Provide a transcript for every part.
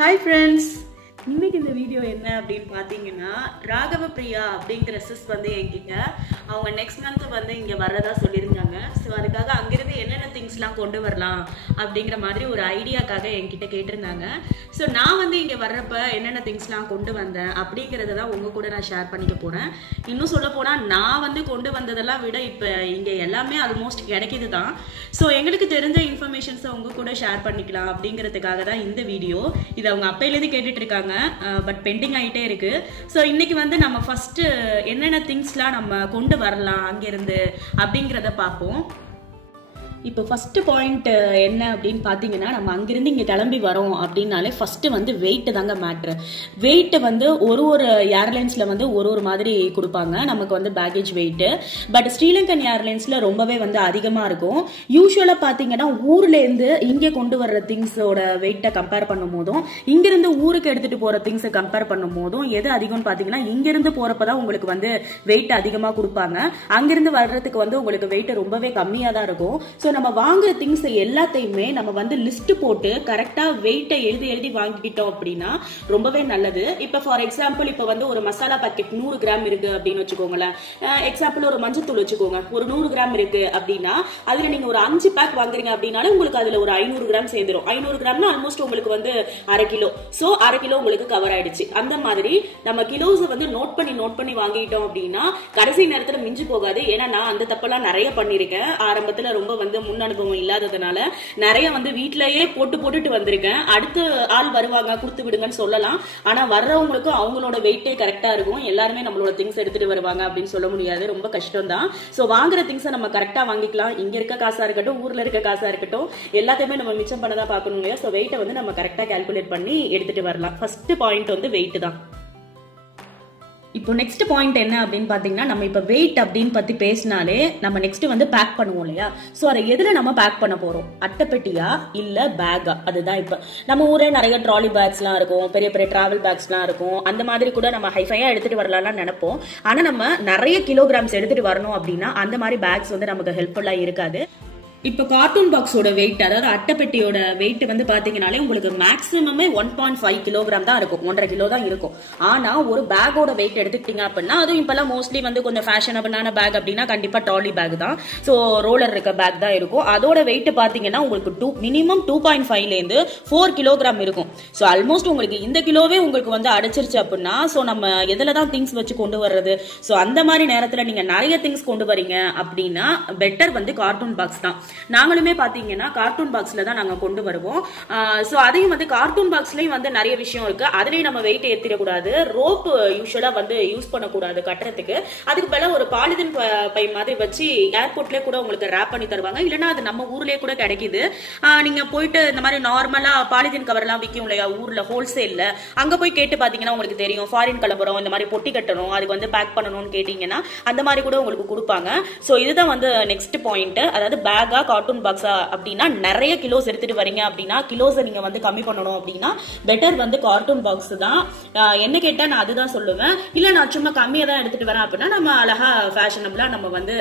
Hi friends, இன்னைக்கு இந்த video என்ன அப்படின்னு பார்த்தீங்கன்னா ராகவ பிரியா அப்படிங்கிற சிஸ் வந்து என்கிட்ட அவங்க நெக்ஸ்ட் மந்த் வந்து இங்கே வர்றதா சொல்லியிருந்தாங்க. ஸோ அதுக்காக அங்கிருந்து என்னென்ன திங்ஸ்லாம் கொண்டு வரலாம் அப்படிங்கிற மாதிரி ஒரு ஐடியாக்காக என்கிட்ட கேட்டிருந்தாங்க. ஸோ நான் வந்து இங்கே வர்றப்ப என்னென்ன திங்ஸ்லாம் கொண்டு வந்தேன் அப்படிங்கிறத தான் உங்கள் கூட நான் ஷேர் பண்ணிக்க போகிறேன். இன்னும் சொல்ல போனால் நான் வந்து கொண்டு வந்ததெல்லாம் விட இப்போ இங்கே எல்லாமே ஆல்மோஸ்ட் கிடைக்கிது தான். ஸோ எங்களுக்கு தெரிஞ்ச இன்ஃபர்மேஷன்ஸை உங்கள் கூட ஷேர் பண்ணிக்கலாம் அப்படிங்கிறதுக்காக தான் இந்த வீடியோ. இது அவங்க அப்பையிலேருந்து கேட்டுட்டு இருக்காங்க, பட் பெண்டிங் ஆகிட்டே இருக்கு. ஸோ இன்னைக்கு வந்து நம்ம ஃபர்ஸ்ட் என்னென்ன திங்ஸ்லாம் நம்ம கொண்டு வரலாம் அங்கிருந்து அப்படிங்கிறத பார்ப்போம். இப்போ ஃபஸ்ட்டு பாயிண்ட் என்ன அப்படின்னு பார்த்தீங்கன்னா, நம்ம அங்கிருந்து இங்கே கிளம்பி வரோம் அப்படின்னாலே ஃபஸ்ட்டு வந்து வெயிட்டு தாங்க மேட்ரு. வெயிட்டு வந்து ஒரு ஏர்லைன்ஸில் வந்து ஒரு மாதிரி கொடுப்பாங்க நமக்கு வந்து பேக்கேஜ் வெயிட்டு. பட் ஸ்ரீலங்கன் ஏர்லைன்ஸில் ரொம்பவே வந்து அதிகமாக இருக்கும். யூஸ்வலாக பார்த்தீங்கன்னா ஊர்லேருந்து இங்கே கொண்டு வர்ற திங்ஸோட வெயிட்டை கம்பேர் பண்ணும் போதும் இங்கேருந்து ஊருக்கு எடுத்துகிட்டு போகிற திங்ஸை கம்பேர் பண்ணும் போதும் எது அதிகம்னு பார்த்தீங்கன்னா, இங்கேருந்து போகிறப்ப தான் உங்களுக்கு வந்து வெயிட் அதிகமாக கொடுப்பாங்க. அங்கிருந்து வர்றதுக்கு வந்து உங்களுக்கு வெயிட் ரொம்பவே கம்மியாக தான் இருக்கும். ஸோ நம்ம வாங்குற திங்ஸ் எல்லாத்தையுமே நம்ம வந்து லிஸ்ட் போட்டு கரெக்டா வெயிட்டை எழுதி வாங்கிக்கிட்டோம் அப்படின்னா ரொம்பவே நல்லது. இப்ப ஃபார் எக்ஸாம்பிள் இப்ப வந்து ஒரு மசாலா பாக்கெட் 100 கிராம் இருக்கு அப்படின்னு வச்சுக்கோங்களேன். எக்ஸாம்பிள் ஒரு மஞ்சத்தூள் வச்சுக்கோங்க, ஒரு 100 கிராம் இருக்கு அப்படின்னா அதுல நீங்க ஒரு 5 பேக் வாங்குறீங்க அப்படின்னாலும் உங்களுக்கு அதுல ஒரு 500 கிராம் சேர்ந்துரும். 500 கிராம்னா ஆல்மோஸ்ட் உங்களுக்கு வந்து 1/2 கிலோ. சோ 1/2 கிலோ உங்களுக்கு கவர் ஆயிடுச்சு. அந்த மாதிரி நம்ம கிலோஸ் வந்து நோட் பண்ணி வாங்கிட்டோம் அப்படின்னா கடைசி நேரத்துல மிஞ்சி போகாது. ஏன்னா நான் அந்த தப்பெல்லாம் நிறைய பண்ணிருக்கேன். ஆரம்பத்துல ரொம்ப வந்து முன் அனுபவம் இல்லாததுனால நிறைய வந்து வீட்லயே போட்டுட்டு வந்திருக்கேன். அடுத்து ஆள் வருவாங்க கொடுத்து விடுங்கன்னு சொல்லலாம். ஆனா வர்றவங்களுக்கு அவங்களோட வெயிட்டே கரெக்டா இருக்கும். எல்லாருமே நம்மளோட திங்ஸ் எடுத்துட்டு வருவாங்க அப்படின்னு சொல்ல முடியாது, ரொம்ப கஷ்டம் தான். சோ வாங்குற திங்ஸை நம்ம கரெக்டா வாங்கிக்கலாம். இங்க இருக்க காசா இருக்கட்டும், ஊர்ல இருக்க காசா இருக்கட்டும், எல்லாத்தையுமே நம்ம மிச்சம் பண்ணதான் பார்க்கணும் இல்லையா. சோ வெயிட்டை வந்து நம்ம கரெக்டா கால்குலேட் பண்ணி எடுத்துட்டு வரலாம். ஃபர்ஸ்ட் பாயிண்ட் வந்து வெயிட் தான். இப்போ நெக்ஸ்ட் பாயிண்ட் என்ன அப்படின்னு பார்த்தீங்கன்னா, நம்ம இப்போ வெயிட் அப்படின்னு பற்றி பேசினாலே நம்ம நெக்ஸ்ட் வந்து பேக் பண்ணுவோம் இல்லையா. ஸோ அதை எதில் நம்ம பேக் பண்ண போகிறோம், அட்டைப்பெட்டியா இல்லை பேக்கா? அதுதான் இப்போ நம்ம ஊரே நிறைய ட்ராலி பேக்ஸ்லாம் இருக்கும், பெரிய பெரிய டிராவல் பேக்ஸ்லாம் இருக்கும். அந்த மாதிரி கூட நம்ம ஹைஃபையாக எடுத்துகிட்டு வரலாம்னு நினைப்போம். ஆனால் நம்ம நிறைய கிலோகிராம்ஸ் எடுத்துகிட்டு வரணும் அப்படின்னா அந்த மாதிரி பேக்ஸ் வந்து நமக்கு ஹெல்ப்ஃபுல்லாக இருக்காது. இப்போ கார்ட்டூன் பாக்ஸோட வெயிட், அதாவது அட்டைப்பெட்டியோட வெயிட் வந்து பாத்தீங்கன்னாலே உங்களுக்கு மேக்ஸிமமே 1.5 கிலோகிராம் தான் இருக்கும், 1.5 கிலோ தான் இருக்கும். ஆனா ஒரு பேக்கோட வெயிட் எடுத்துக்கிட்டீங்க அப்படின்னா, அதுவும் இப்பெல்லாம் மோஸ்ட்லி வந்து கொஞ்சம் ஃபேஷனபிளான பேக் அப்படின்னா கண்டிப்பா ட்ராலி பேக் தான். ஸோ ரோலர் இருக்க பேக் தான் இருக்கும். அதோட வெயிட் பாத்தீங்கன்னா உங்களுக்கு மினிமம் 2.5ல இருந்து 4 கிலோகிராம் இருக்கும். ஸோ ஆல்மோஸ்ட் உங்களுக்கு இந்த கிலோவே உங்களுக்கு வந்து அடைச்சிருச்சு அப்படின்னா, ஸோ நம்ம எதுல தான் திங்ஸ் வச்சு கொண்டு வர்றது? ஸோ அந்த மாதிரி நேரத்துல நீங்க நிறைய திங்ஸ் கொண்டு வரீங்க அப்படின்னா பெட்டர் வந்து கார்ட்டூன் பாக்ஸ் தான். நாங்களுமே பாத்தீங்கன்னா கார்ட்டூன் பாக்ஸ்ல தான் நாங்க கொண்டு வருவோம். சோ அதையும் வந்து கார்ட்டூன் பாக்ஸ்லயும் வந்து நிறைய விஷயம் இருக்கு. அதுலயும் நம்ம வெயிட் ஏத்திடக்கூடாது. ரோப் யூஸ்வலா வந்து யூஸ் பண்ணக்கூடாது கட்டுறதுக்கு. அதுக்கு பதிலா ஒரு பாலிதீன் பை மாதிரி வச்சு ஏர்போர்ட்லயே கூட உங்களுக்கு ரேப் பண்ணி தருவாங்க. இல்லைன்னா அது நம்ம ஊர்லயே கூட கிடைக்குது. நீங்க போயிட்டு இந்த மாதிரி நார்மலா பாலிதீன் கவர் எல்லாம் விற்கும் இல்லையா ஊர்ல ஹோல்சேல்ல, அங்க போய் கேட்டு பாத்தீங்கன்னா உங்களுக்கு தெரியும். ஃபாரின் கிளம்புறோம், இந்த மாதிரி பொட்டி கட்டணும், அதுக்கு வந்து பேக் பண்ணணும்னு கேட்டீங்கன்னா அந்த மாதிரி கூட உங்களுக்கு கொடுப்பாங்க. சோ இதுதான் வந்து நெக்ஸ்ட் பாயிண்ட். அதாவது பேக்கா கார்ட்டூன் பாக்ஸா அப்படின்னா நிறைய கிலோஸ் எடுத்துட்டு வரீங்க அப்படின்னா கிலோஸை நீங்க வந்து கம்மி பண்ணணும் அப்படின்னா பெட்டர் வந்து கார்ட்டூன் பாக்ஸ் தான். என்ன கேட்டா நான் அதுதான் சொல்லுவேன். இல்ல நான் சும்மா கம்மியா தான் எடுத்துட்டு வரேன் அப்படின்னா நம்ம அழகா ஃபேஷனபிளா நம்ம வந்து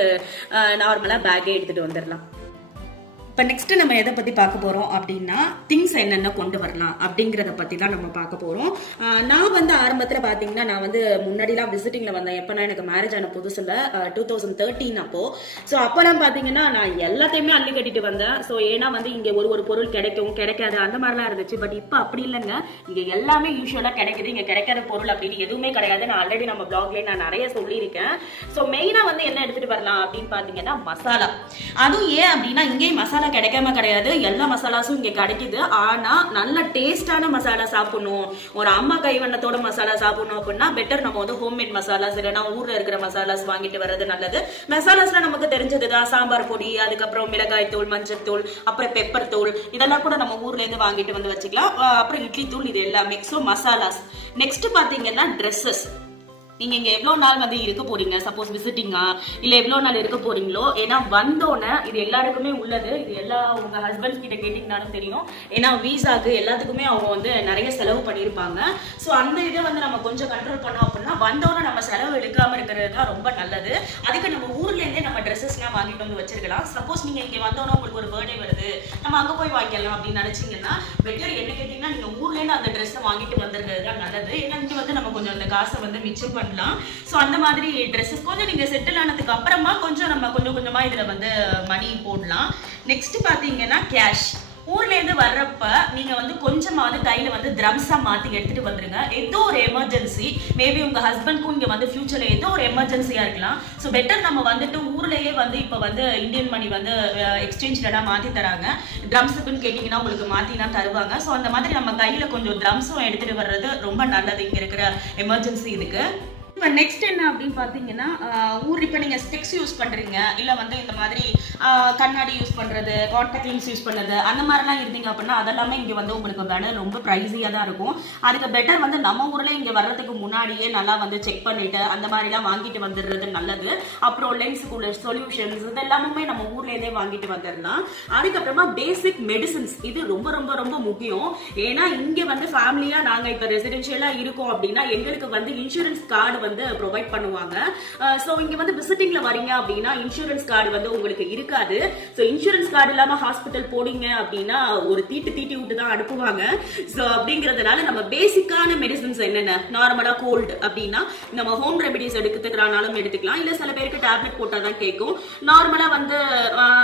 நார்மலா பேக்கே எடுத்துட்டு வந்துடலாம். இப்போ நெக்ஸ்ட் நம்ம எதை பத்தி பார்க்க போறோம் அப்படின்னா, திங்ஸ் என்னென்ன கொண்டு வரலாம் அப்படிங்கறத பத்தி தான் நம்ம பார்க்க போறோம். நான் வந்து ஆரம்பத்துல பாத்தீங்கன்னா நான் வந்து முன்னாடிலாம் விசிட்டிங்ல வந்தேன். எப்பனா எனக்கு மேரேஜ் ஆன புதுசுல 2013 அப்போ. ஸோ அப்பெல்லாம் பாத்தீங்கன்னா நான் எல்லாத்தையுமே அள்ளி கட்டிட்டு வந்தேன். ஸோ ஏன்னா வந்து இங்க ஒரு பொருள் கிடைக்கும் கிடைக்காது அந்த மாதிரிலாம் இருந்துச்சு. பட் இப்போ அப்படி இல்லைங்க, இங்க எல்லாமே யூஸ்வலா கிடைக்குது. இங்க கிடைக்காத பொருள் அப்படின்னு எதுவுமே கிடையாது. நான் ஆல்ரெடி நம்ம பிளாக்ல நான் நிறைய சொல்லியிருக்கேன். ஸோ மெயினா வந்து என்ன எடுத்துட்டு வரலாம் அப்படின்னு பாத்தீங்கன்னா மசாலா. அதுவும் ஏன் அப்படின்னா இங்கேயும் மசாலா கிடைக்காம கிடையாது, எல்லா மசாலாஸும் இங்க கிடைக்குது. ஆனா நல்ல டேஸ்டான மசாலா சாப்பிடணும், ஒரு அம்மா கைவண்ணத்தோட மசாலா சாப்பிடணும் அப்படின்னா பெட்டர் நம்ம வந்து ஹோம்மேட் மசாலாஸ் இல்லைன்னா ஊர்ல இருக்கிற மசாலாஸ் வாங்கிட்டு வர்றது நல்லது. மசாலாஸ்ல நமக்கு தெரிஞ்சதுதான் சாம்பார் பொடி, அதுக்கப்புறம் மிளகாய் தூள், மஞ்சள் தூள், அப்புறம் பெப்பர் தூள், இதெல்லாம் கூட நம்ம ஊர்ல இருந்து வாங்கிட்டு வந்து வச்சுக்கலாம். அப்புறம் இட்லி தூள், இது எல்லாமே. சோ மசாலாஸ். நெக்ஸ்ட் பாத்தீங்கன்னா ட்ரெஸ்ஸஸ். நீங்க இங்க எவ்வளவு நாள் வந்து இருக்க போறீங்க, சப்போஸ் விசிட்டிங்கா இல்ல எவ்வளவு நாள் இருக்க போறீங்களோ. ஏன்னா வந்தோன்னே இது எல்லாருக்குமே உள்ளது, இது எல்லா உங்க ஹஸ்பண்ட் கிட்ட கேட்டீங்கன்னாலும் தெரியும். ஏன்னா வீசாக்கு எல்லாத்துக்குமே அவங்க வந்து நிறைய செலவு பண்ணியிருப்பாங்க. ஸோ அந்த இதை வந்து நம்ம கொஞ்சம் கண்ட்ரோல் பண்ணோம் அப்படின்னா வந்தோன்னே நம்ம செலவு எடுக்காம இருக்கிறது தான் ரொம்ப நல்லது. அதுக்கு நம்ம ஊர்ல இருந்தே நம்ம ட்ரெஸ்ஸஸ்லாம் வாங்கிட்டு வந்து வச்சிருக்கலாம். சப்போஸ் நீங்க இங்க வந்தோன்னா உங்களுக்கு ஒரு பர்த்டே வருது, நம்ம அங்க போய் வாங்கிக்கலாம் அப்படின்னு நினைச்சீங்கன்னா பெட்டர் என்ன கேட்டீங்கன்னா நீங்க ஊர்ல இருந்து அந்த ட்ரெஸ்ஸை வாங்கிட்டு வந்துருக்கிறது தான் நல்லது. ஏன்னா இங்க வந்து நம்ம கொஞ்சம் அந்த காசை வந்து மிச்சம் பண்ணலாம். ஸோ அந்த மாதிரி ட்ரெஸ்ஸஸ் கொஞ்சம் நீங்க செட்டில் ஆனதுக்கு அப்புறமா கொஞ்சம் நம்ம கொஞ்சம் கொஞ்சமா இதுல வந்து மணி போடலாம். நெக்ஸ்ட் பாத்தீங்கன்னா கேஷ். ஊர்ல இருந்து வர்றப்ப நீங்க வந்து கொஞ்சமாவது கையில வந்து திரம்ஸா மாத்தி எடுத்துட்டு வந்துருங்க. ஏதோ ஒரு எமர்ஜென்சி, மேபி உங்க ஹஸ்பண்ட்க்கும் இங்க வந்து ஃபியூச்சர்ல ஏதோ ஒரு எமர்ஜென்சியா இருக்கலாம். ஸோ பெட்டர் நம்ம வந்துட்டு ஊர்லயே வந்து இப்ப வந்து இந்தியன் மணி வந்து எக்ஸ்சேஞ்ச் ரேட்டா மாத்தி தராங்க. ட்ரம்ஸுக்குன்னு கேட்டீங்கன்னா உங்களுக்கு மாத்திலாம் தருவாங்க. ஸோ அந்த மாதிரி நம்ம கையில கொஞ்சம் ட்ரம்ஸும் எடுத்துட்டு வர்றது ரொம்ப நல்லது இங்க இருக்கிற எமர்ஜென்சி இதுக்கு. இப்போ நெக்ஸ்ட் என்ன அப்படின்னு பார்த்தீங்கன்னா ஊர் இப்போ நீங்கள் ஸ்பெக்ஸ் யூஸ் பண்ணுறீங்க, இல்லை வந்து இந்த மாதிரி கண்ணாடி யூஸ் பண்ணுறது, கான்டாக்ட் லென்ஸ் யூஸ் பண்ணுறது, அந்த மாதிரிலாம் இருந்தீங்க அப்படின்னா அதெல்லாமே இங்கே வந்து உங்களுக்கு விலை ரொம்ப ப்ரைஸியாக தான் இருக்கும். அதுக்கு பெட்டர் வந்து நம்ம ஊரில் இங்கே வர்றதுக்கு முன்னாடியே நல்லா வந்து செக் பண்ணிட்டு அந்த மாதிரிலாம் வாங்கிட்டு வந்துடுறது நல்லது. அப்புறம் லென்ஸுக்குள்ள சொல்யூஷன்ஸ் இதெல்லாமே நம்ம ஊர்லேருந்தே வாங்கிட்டு வந்துடலாம். அதுக்கப்புறமா பேசிக் மெடிசன்ஸ், இது ரொம்ப ரொம்ப ரொம்ப முக்கியம். ஏன்னா இங்கே வந்து ஃபேமிலியாக நாங்கள் இப்போ ரெசிடென்ஷியலாக இருக்கோம் அப்படின்னா எங்களுக்கு வந்து இன்சூரன்ஸ் கார்டு வந்து ப்ரொவைட் பண்ணுவாங்க. சோ இங்க வந்து விசிட்டிங்ல வரீங்க அப்படின்னா இன்சூரன்ஸ் கார்டு வந்து உங்களுக்கு இருக்காது. சோ இன்சூரன்ஸ் கார்டு இல்லாம ஹாஸ்பிட்டல் போறீங்க அப்படின்னா ஒரு தீட்டி விட்டு தான் அனுப்புவாங்க. சோ அப்படிங்கறதுனால நம்ம பேசிக்கான மெடிசன்ஸ் என்னென்ன, நார்மலா கோல்டு அப்படின்னா நம்ம ஹோம் ரெமெடிஸ் எடுத்துக்கிறானாலும் எடுத்துக்கலாம். இல்ல சில பேருக்கு டேப்லெட் போட்டா தான் கேட்கும். நார்மலா வந்து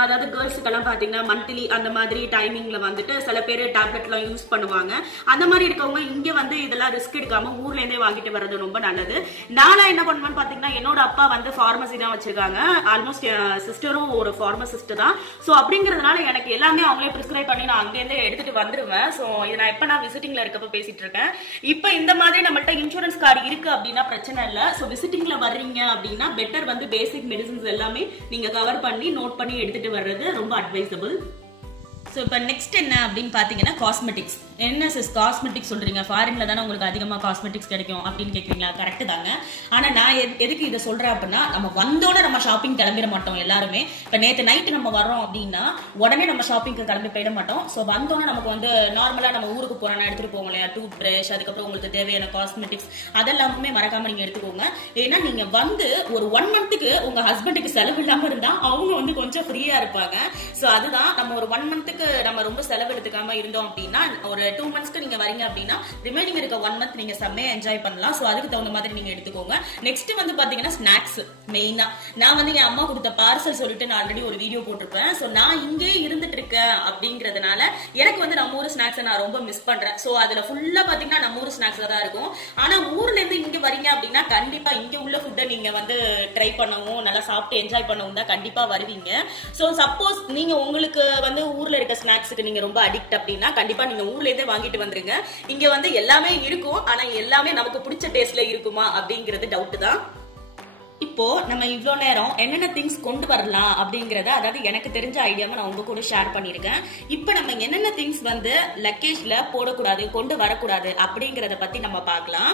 அதாவது கேர்ள்ஸுக்கு எல்லாம் பாத்தீங்கன்னா மந்த்லி அந்த மாதிரி டைமிங்ல வந்துட்டு சில பேர் டேப்லெட் எல்லாம் யூஸ் பண்ணுவாங்க. அந்த மாதிரி இருக்கவங்க இங்க வந்து இதெல்லாம் ரிஸ்க் எடுக்காம ஊர்ல இருந்தே வாங்கிட்டு வர்றது ரொம்ப நல்லது. நானா என்ன பண்ணுவேன்னு பாத்தீங்கன்னா என்னோட அப்பா வந்து ஃபார்மசி தான் வச்சிருக்காங்க. ஆல்மோஸ்ட் சிஸ்டரும் ஒரு ஃபார்மசிஸ்ட் தான். சோ அப்படிங்கறதுனால எனக்கு எல்லாமே அவங்களே பிரிஸ்கிரைப் பண்ணி நான் அங்கேருந்து எடுத்துட்டு வந்துருவேன். சோ இதை நான் எப்ப நான் விசிட்டிங்ல இருக்கப்ப பேசிட்டு இருக்கேன். இப்ப இந்த மாதிரி நம்மள்ட்ட இன்சூரன்ஸ் கார்டு இருக்கு அப்படின்னா பிரச்சனை இல்ல. சோ விசிட்டிங்ல வர்றீங்க அப்படின்னா பெட்டர் வந்து பேசிக் மெடிசன்ஸ் எல்லாமே நீங்க கவர் பண்ணி நோட் பண்ணி எடுத்துட்டு வர்றது ரொம்ப அட்வைசபிள். ஸோ இப்போ நெக்ஸ்ட் என்ன அப்படின்னு பார்த்தீங்கன்னா காஸ்மெட்டிக்ஸ். என்ன சிஸ் காஸ்மெட்டிக்ஸ் சொல்றீங்க, ஃபாரின்ல தானே உங்களுக்கு அதிகமாக காஸ்மெட்டிக்ஸ் கிடைக்கும் அப்படின்னு கேட்குறீங்களா? கரெக்ட் தாங்க. ஆனால் நான் எதுக்கு இதை சொல்றேன் அப்படின்னா நம்ம வந்தோட நம்ம ஷாப்பிங் கிளம்பிட மாட்டோம் எல்லாருமே. இப்போ நேற்று நைட்டு நம்ம வரோம் அப்படின்னா உடனே நம்ம ஷாப்பிங்க்கு கிளம்பி போயிட மாட்டோம். ஸோ வந்தோட நமக்கு வந்து நார்மலாக நம்ம ஊருக்கு போறோம்னா எடுத்துட்டு போவோம் இல்லையா, டூத் பிரஷ், அதுக்கப்புறம் உங்களுக்கு தேவையான காஸ்மெட்டிக்ஸ் அதெல்லாமே மறக்காம நீங்க எடுத்துக்கோங்க. ஏன்னா நீங்க வந்து ஒரு 1 மந்த்துக்கு உங்க ஹஸ்பண்டுக்கு செலவு இல்லாம இருந்தா அவங்க வந்து கொஞ்சம் ஃப்ரீயா இருப்பாங்க. ஸோ அதுதான் நம்ம ஒரு 1 மந்த்துக்கு நம்ம ரொம்ப செலவு எடுத்துக்காம இருந்தோம் அப்படின்னா ஒரு 2 மந்த்ஸ்க்கு நீங்க வரீங்க அப்படின்னா ரிமைனிங் இருக்க 1 மந்த் நீங்க செம்மையா என்ஜாய் பண்ணலாம். சோ அதுக்கு தகுந்த மாதிரி நீங்க எடுத்துக்கோங்க. நெக்ஸ்ட் வந்து பாத்தீங்கன்னா ஸ்நாக்ஸ். மெயினா நான் வந்து என் அம்மா கொடுத்த பார்சல் சொல்லிட்டு நான் ஆல்ரெடி ஒரு வீடியோ போட்டிருப்பேன். சோ நான் இங்கே இருந்துட்டு இருக்கேன் அப்படிங்கறதுனால எனக்கு வந்து நம்ம ஊர் ஸ்நாக்ஸ் நான் ரொம்ப மிஸ் பண்றேன். சோ அதுல ஃபுல்லா பாத்தீங்கன்னா நம்ம ஊர் ஸ்நாக்ஸ் தான் இருக்கும். ஆனா ஊர்ல இருந்து இங்க வரீங்க அப்படின்னா கண்டிப்பா இங்க உள்ள ஃபுட்டை நீங்க வந்து ட்ரை பண்ணவும் நல்லா சாப்பிட்டு என்ஜாய் பண்ணவும் தான் கண்டிப்பா வருவீங்க. சோ சப்போஸ் நீங்க உங்களுக்கு வந்து ஊர்ல இருக்க ஸ்நாக்ஸுக்கு நீங்க ரொம்ப அடிக்ட் அப்படின்னா கண்டிப்பா நீங்க ஊர்ல இருந்தே வாங்கிட்டு வந்துருங்க. இங்க வந்து எல்லாமே இருக்கும், ஆனா எல்லாமே நமக்கு பிடிச்ச டேஸ்ட்ல இருக்குமா அப்படிங்கிறது டவுட் தான். இப்போ நம்ம இவ்வளோ நேரம் என்னென்ன திங்ஸ் கொண்டு வரலாம் அப்படிங்கறத, அதாவது எனக்கு தெரிஞ்ச ஐடியாவை நான் உங்க கூட ஷேர் பண்ணிருக்கேன். இப்போ நம்ம என்னென்ன திங்ஸ் வந்து லக்கேஜ்ல போடக்கூடாது, கொண்டு வரக்கூடாது அப்படிங்கறத பத்தி நம்ம பார்க்கலாம்.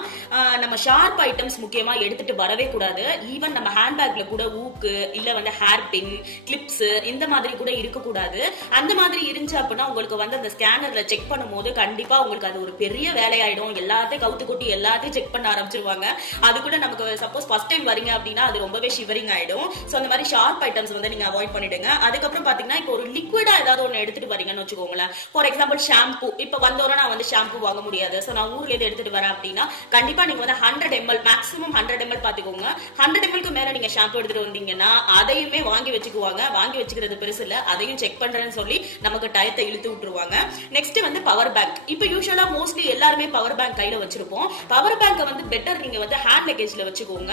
நம்ம ஷார்ப் ஐட்டம்ஸ் முக்கியமா எடுத்துட்டு வரவே கூடாது. ஈவன் நம்ம ஹேண்ட்பேக்ல கூட ஊக்கு இல்ல வந்து ஹேர் பின், கிளிப்ஸ் இந்த மாதிரி கூட இருக்கக்கூடாது. அந்த மாதிரி இருந்துச்சு அப்படின்னா உங்களுக்கு வந்து அந்த ஸ்கேனர்ல செக் பண்ணும்போது கண்டிப்பா உங்களுக்கு அது ஒரு பெரிய வேலையாயிடும். எல்லாத்தையும் கவுத்து கொட்டி எல்லாத்தையும் செக் பண்ண ஆரம்பிச்சிருவாங்க. அது கூட நமக்கு சப்போஸ் ஃபர்ஸ்ட் டைம் வரீங்க அப்படின்னா அது ரொம்பவே ஷிவரிங் ஆயிடும். சோ அந்த மாதிரி ஷார்ப் ஐட்டம்ஸ் வந்து நீங்க அவாய்ட் பண்ணிடுங்க. அதுக்கப்புறம் பாத்தீங்கன்னா இப்போ ஒரு லிக்விடா ஏதாவது ஒன்னு எடுத்துட்டு வரீங்கன்னு வச்சுக்கோங்களேன். For example shampoo. இப்ப வந்தோட நான் வந்து ஷாம்பு வாங்க முடியாது, சோ நான் ஊர்ல இருந்து எடுத்துட்டு வரேன் அப்படின்னா கண்டிப்பா நீங்க வந்து 100 ml மேக்ஸிமம் 100 ml பாத்துக்கோங்க. 100 ml மேல நீங்க ஷாம்பு எடுத்துட்டு வந்தீங்கன்னா அதையுமே வாங்கி வச்சுக்குவாங்க. வாங்கி வச்சுக்கிறது பெருசு இல்ல, அதையும் செக் பண்றேன்னு சொல்லி நமக்கு டயத்தை இழுத்து விட்டுருவாங்க. நெக்ஸ்ட் வந்து பவர் பேங்க். இப்ப யூசுவலா மோஸ்ட்லி எல்லாருமே பவர் பேங்க் கையில வச்சிருப்போம். பவர் பேங்கை வந்து பெட்டர் நீங்க வந்து ஹேண்ட் லக்கேஜ்ல வச்சுக்கோங்க.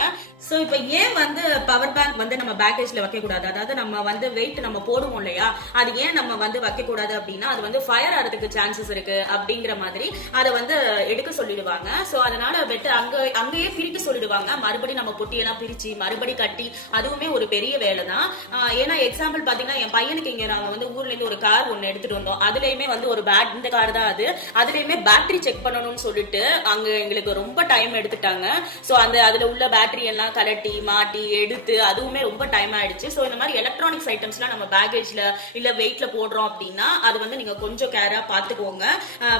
சோ இப்ப ஏன் வந்து பவர் பேங்க் வந்து நம்ம பேக்கேஜ்ல வைக்க கூடாது, அதாவது நம்ம வந்து வெயிட் நம்ம போடுவோம் இல்லையா, அது ஏன் நம்ம வந்து வைக்க கூடாது அப்படின்னா அது வந்து ஃபயர் ஆகிறதுக்கு சான்சஸ் இருக்கு அப்படிங்கிற மாதிரி அதை வந்து எடுக்க சொல்லிடுவாங்க. சோ அதனால பெட்டர் அங்கேயே பிரிக்க சொல்லிடுவாங்க. மறுபடியும் நம்ம பொட்டியெல்லாம் பிரிச்சு மறுபடி கட்டி அதுவுமே ஒரு பெரிய வேலை தான். ஏன்னா எக்ஸாம்பிள் பாத்தீங்கன்னா என் பையனுக்கு இங்க நாங்க வந்து ஊர்ல இருந்து ஒரு கார் ஒன்னு எடுத்துட்டு வந்தோம். அதுலயுமே வந்து ஒரு இந்த கார் தான் அதுலயுமே பேட்டரி செக் பண்ணணும்னு சொல்லிட்டு அங்க எங்களுக்கு ரொம்ப டைம் எடுத்துட்டாங்க. சோ அதுல உள்ள பேட்டரி எல்லாம் கலட்டி மாட்டி எடுத்து அதுவுமே ரொம்ப டைம் ஆயிடுச்சு. சோ இந்த மாதிரி எலக்ட்ரானிக்ஸ் ஐட்டம்ஸ்லாம் நம்ம பேக்கேஜ்ல இல்ல வெயிட்ல போடுறோம் அப்படின்னா அது வந்து நீங்க கொஞ்சம் கேரா பாத்துக்கோங்க.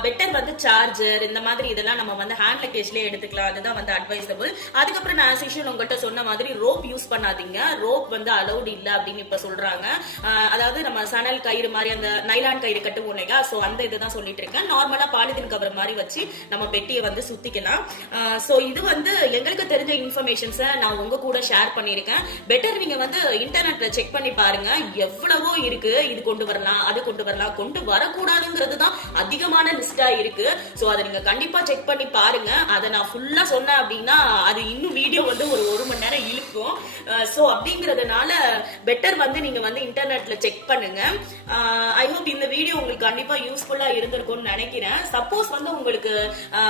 பெட்டர் வந்து சார்ஜர் இந்த மாதிரி இதெல்லாம் நம்ம வந்து ஹேண்ட் லக்கேஜ்லயே எடுத்துக்கலாம். அதுதான் வந்து அட்வைசபிள். அதுக்கப்புறம் நான் உங்ககிட்ட சொன்ன மாதிரி ரோப் யூஸ் பண்ணாதீங்க. ரோப் வந்து அலௌட் இல்ல அப்படின்னு இப்ப சொல்றாங்க. அதாவது நம்ம சணல் கயிறு மாதிரி அந்த நைலான் கயிறு கட்டுவோம் இல்லையா, சோ அந்த இதுதான் சொல்லிட்டு இருக்கேன். நார்மலா பாலிதீன் கவர் மாதிரி வச்சு நம்ம பெட்டியை வந்து சுத்திக்கலாம். சோ இது வந்து எங்களுக்கு தெரிஞ்ச இன்ஃபர்மேஷன்ஸை நான் உங்க கூட ஷேர் பண்ணிருக்கேன். பெட்டர் நீங்க வந்து இன்டர்நெட்ல செக் பண்ணி பாருங்க. எவ்வளவோ இருக்கு, இது கொண்டு வரலாம் அது கொண்டு வரலாம், கொண்டு வரக்கூடாதுங்கிறது தான் அதிகமான லிஸ்டா இருக்கு. சோ அதை நீங்க கண்டிப்பா செக் பண்ணி பாருங்க. அதை நான் ஃபுல்லா சொன்னேன் அப்படின்னா அது இன்னும் வீடியோ வந்து ஒரு மணி நேரம் இழுக்கும். சோ அப்படிங்கறதுனால பெட்டர் வந்து நீங்க வந்து இன்டர்நெட்ல செக் பண்ணுங்க. ஐ ஹோப் இந்த வீடியோ உங்களுக்கு கண்டிப்பா யூஸ்ஃபுல்லா இருந்திருக்கும்னு நினைக்கிறேன். சப்போஸ் வந்து உங்களுக்கு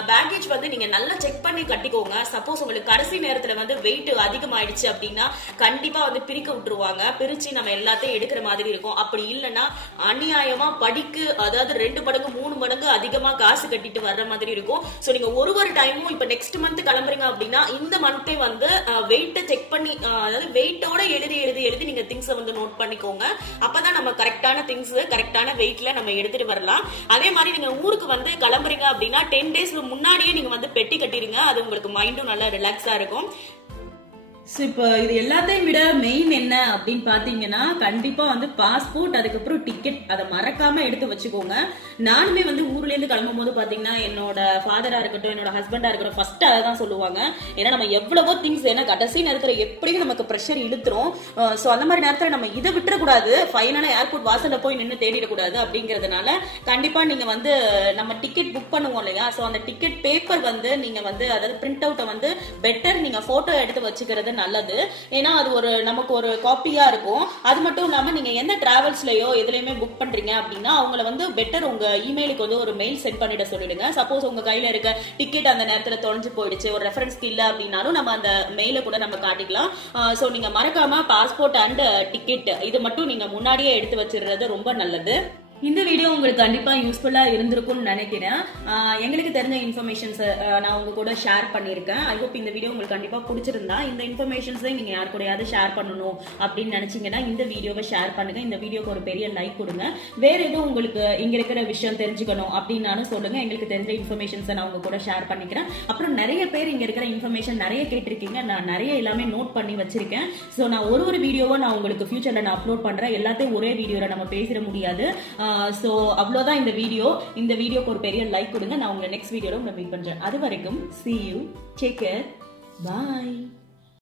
பேக்கேஜ் வந்து நீங்க நல்லா செக் பண்ணி கட்டிக்கோங்க. சப்போஸ் உங்களுக்கு கடைசி நேரத்துல வந்து வெயிட் அதிகமாயிடுச்சு அப்படின்னா கண்டிப்பா வந்து பிரிக்க விட்டுருவாங்க. பிரிச்சு நம்ம எல்லாத்தையும் எடுக்கிற மாதிரி இருக்கும். அப்படி இல்லைன்னா அநியாயமா படிக்கு அதாவது 2 மடங்கு 3 மடங்கு அதிகமா காசு கட்டிட்டு வர்ற மாதிரி இருக்கும். சோ நீங்க ஒரு டைமும் இப்ப நெக்ஸ்ட் மந்த் கிளம்புறீங்க அப்படின்னா இந்த மந்தே வந்து வெயிட்ட செக் பண்ணி அதாவது வெயிட்டோட எழுதி நீங்க திங்ஸ் வந்து நோட் பண்ணிக்கோங்க. அப்பதான் நம்ம கரெக்டான திங்ஸ் கரெக்டான வெயிட்ல நம்ம எடுத்துட்டு வரலாம். அதே மாதிரி நீங்க ஊருக்கு வந்து கிளம்புறீங்க அப்படின்னா 10 days முன்னாடியே நீங்க வந்து பெட்டி கட்டிருங்க. அது உங்களுக்கு மைண்டும் நல்லா ரிலாக்ஸா இருக்கும். இப்போ இது எல்லாத்தையும் விட மெயின் என்ன அப்படின்னு பாத்தீங்கன்னா கண்டிப்பா வந்து பாஸ்போர்ட், அதுக்கப்புறம் டிக்கெட், அதை மறக்காம எடுத்து வச்சுக்கோங்க. நானுமே வந்து ஊர்ல இருந்து கிளம்பும் போது பாத்தீங்கன்னா என்னோட ஃபாதரா இருக்கட்டும் என்னோட ஹஸ்பண்டா இருக்கட்டும் ஃபர்ஸ்ட் அதை தான் சொல்லுவாங்க. ஏன்னா நம்ம எவ்வளவோ திங்ஸ் ஏன்னா கடைசி நேரத்துல எப்படியும் நமக்கு ப்ரெஷர் இழுத்துரும். சோ அந்த மாதிரி நேரத்துல நம்ம இதை விட்டுறக்கூடாது. ஃபைனலா ஏர்போர்ட் வாசல்ல போய் நின்று தேடிடக்கூடாது. அப்படிங்கறதுனால கண்டிப்பா நீங்க வந்து நம்ம டிக்கெட் புக் பண்ணுவோம் இல்லையா, சோ அந்த டிக்கெட் பேப்பர் வந்து நீங்க வந்து அதாவது பிரிண்ட் அவுட்டை வந்து பெட்டர் நீங்க போட்டோ எடுத்து வச்சுக்கிறது நல்லது. ஏன்னா அது நமக்கு ஒரு காப்பியா இருக்கும். அது மட்டும் இல்லாம நீங்க எந்த டிராவல்ஸ்லயோ எதுலயுமே புக் பண்றீங்க அப்படின்னா அவங்கள வந்து பெட்டர் உங்க இமெயிலுக்கு வந்து ஒரு மெயில் சென்ட் பண்ணிட சொல்லிடுங்க. சப்போஸ் உங்க கையில இருக்க டிக்கெட் அந்த நேரத்துல தொலைஞ்சு போயிடுச்சு, ஒரு ரெஃபரன்ஸ்க்கு இல்ல அப்படின்னாலும் நம்ம அந்த மெயில கூட நம்ம காட்டிக்கலாம். சோ நீங்க மறக்காம பாஸ்போர்ட் அண்ட் டிக்கெட் இது மட்டும் நீங்க முன்னாடியே எடுத்து வச்சிடுறது ரொம்ப நல்லது. இந்த வீடியோ உங்களுக்கு கண்டிப்பா யூஸ்ஃபுல்லா இருந்திருக்கும்னு நினைக்கிறேன். எங்களுக்கு தெரிஞ்ச இன்ஃபர்மேஷன்ஸ் நான் உங்க கூட ஷேர் பண்ணிருக்கேன். ஐ ஹோப் இந்த வீடியோ உங்களுக்கு கண்டிப்பா பிடிச்சிருந்தா இந்த இன்ஃபர்மேஷன்ஸை நீங்க யார் கூடயாவது ஷேர் பண்ணணும் அப்படின்னு நினைச்சீங்கன்னா இந்த வீடியோவை ஷேர் பண்ணுங்க. இந்த வீடியோக்கு ஒரு பெரிய லைக் கொடுங்க. வேற எதுவும் உங்களுக்கு இங்க இருக்கிற விஷயம் தெரிஞ்சுக்கணும் அப்படின்னாலும் சொல்லுங்க. எங்களுக்கு தெரிஞ்ச இன்ஃபர்மேஷன்ஸை நான் உங்க கூட ஷேர் பண்ணிக்கிறேன். அப்புறம் நிறைய பேர் இங்க இருக்கிற இன்ஃபர்மேஷன் நிறைய கேட்டிருக்கீங்க. நான் நிறைய எல்லாமே நோட் பண்ணி வச்சிருக்கேன். சோ நான் ஒரு வீடியோவை நான் உங்களுக்கு ஃபியூச்சர்ல நான் அப்லோட் பண்றேன். எல்லாத்தையும் ஒரே வீடியோல நம்ம பேசிட முடியாது. சோ அவ்வளவுதான் இந்த வீடியோக்கு ஒரு பெரிய லைக் கொடுங்க. நான் உங்களை நெக்ஸ்ட் வீடியோல உங்களை மீட் பண்றேன். அது வரைக்கும் see you, take care, bye.